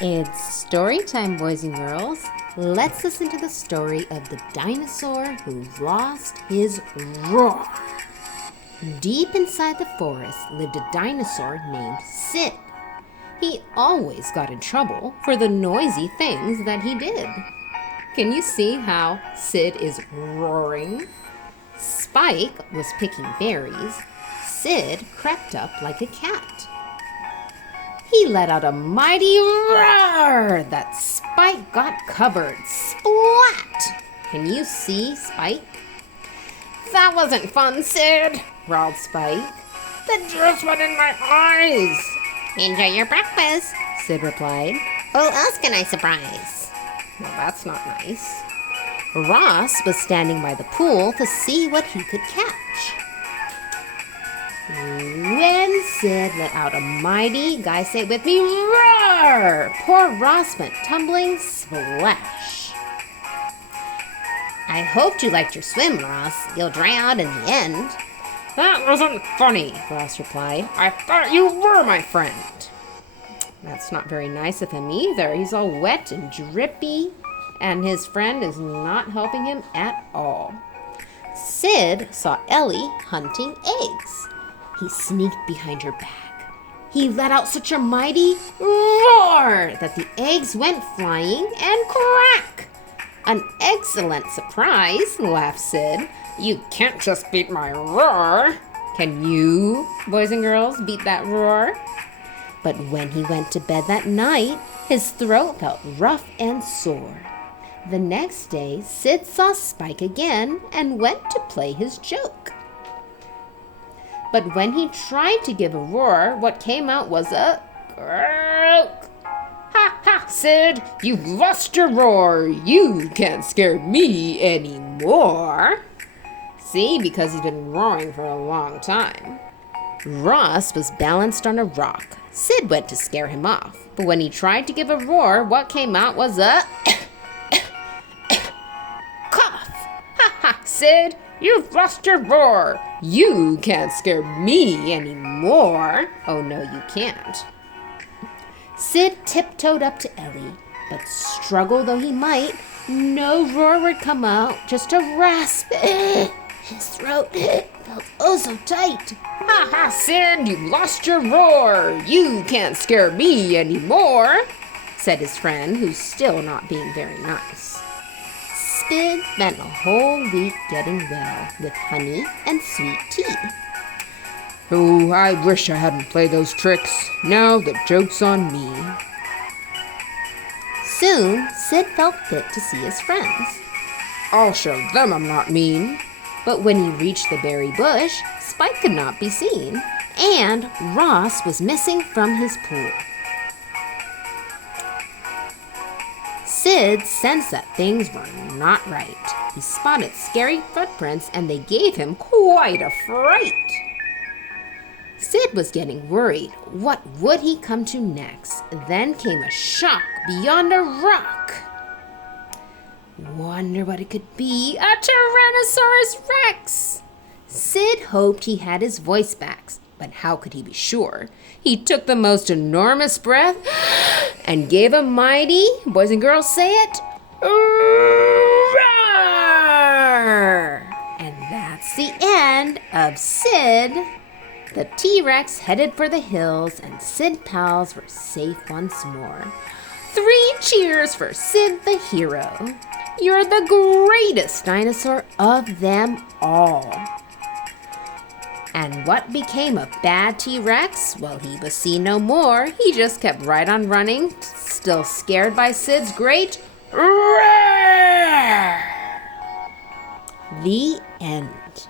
It's story time, boys and girls. Let's listen to the story of the dinosaur who lost his roar. Deep inside the forest lived a dinosaur named Sid. He always got in trouble for the noisy things that he did. Can you see how Sid is roaring? Spike was picking berries. Sid crept up like a cat. He let out a mighty roar that Spike got covered. Splat! Can you see Spike? That wasn't fun, Sid, growled Spike. The juice went in my eyes. Enjoy your breakfast, Sid replied. Who else can I surprise? Well, that's not nice. Ross was standing by the pool to see what he could catch. When Sid let out a mighty, guys say it with me, roar! Poor Ross went tumbling, splash. I hoped you liked your swim, Ross. You'll dry out in the end. That wasn't funny, Ross replied. I thought you were my friend. That's not very nice of him either. He's all wet and drippy, and his friend is not helping him at all. Sid saw Ellie hunting eggs. He sneaked behind her back. He let out such a mighty roar that the eggs went flying and crack. An excellent surprise, laughed Sid. You can't just beat my roar. Can you, boys and girls, beat that roar? But when he went to bed that night, his throat felt rough and sore. The next day, Sid saw Spike again and went to play his joke. But when he tried to give a roar, what came out was a croak. Ha ha, Sid, you've lost your roar. You can't scare me anymore. See, because he's been roaring for a long time. Ross was balanced on a rock. Sid went to scare him off. But when he tried to give a roar, what came out was a cough. Ha ha, Sid, you've lost your roar. You can't scare me anymore. Oh, no, you can't. Sid tiptoed up to Ellie, but struggle though he might, no roar would come out, just a rasp. His throat felt oh so tight. Ha ha, Sid, you lost your roar. You can't scare me anymore, said his friend, who's still not being very nice. Sid spent a whole week getting well with honey and sweet tea. Oh, I wish I hadn't played those tricks. Now the joke's on me. Soon, Sid felt fit to see his friends. I'll show them I'm not mean. But when he reached the berry bush, Spike could not be seen, and Ross was missing from his pool. Sid sensed that things were not right. He spotted scary footprints, and they gave him quite a fright. Sid was getting worried. What would he come to next? Then came a shock beyond a rock. Wonder what it could be. A Tyrannosaurus Rex! Sid hoped he had his voice back, but how could he be sure? He took the most enormous breath and gave a mighty, boys and girls say it, roar! And that's the end of Sid. The T-Rex headed for the hills, and Sid pals were safe once more. 3 cheers for Sid the hero. You're the greatest dinosaur of them all. And what became of bad T-Rex? Well, he was seen no more. He just kept right on running, still scared by Sid's great roar. The end.